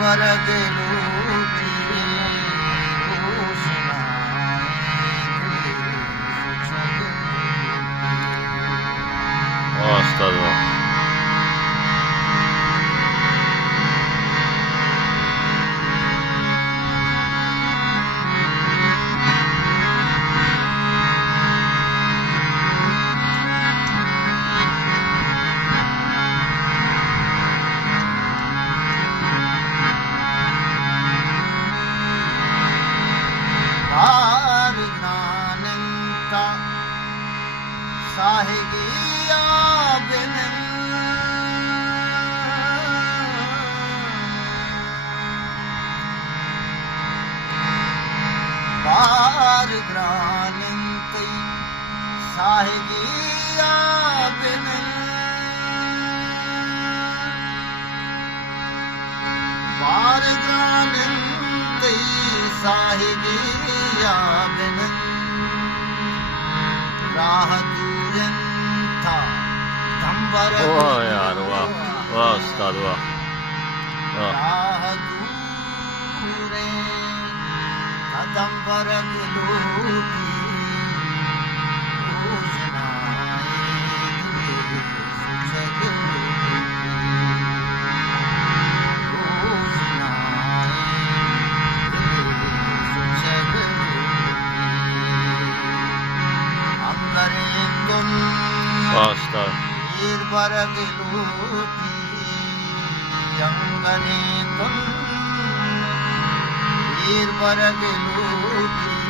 बरग लूटी Astagfirullah. ज्ञानंता साहिगिया बिन बार ज्ञानंती साहिगिया बिन बार ज्ञानंती साहिगिया बिन राह दूरन था दंबर वाह यार, वाह वाह उस्ताद, वाह वाह। राह दूरे था दंबर लूटी Astagfirullah. वीर बरग लूटी अंगने तुम वीर बरग लूटी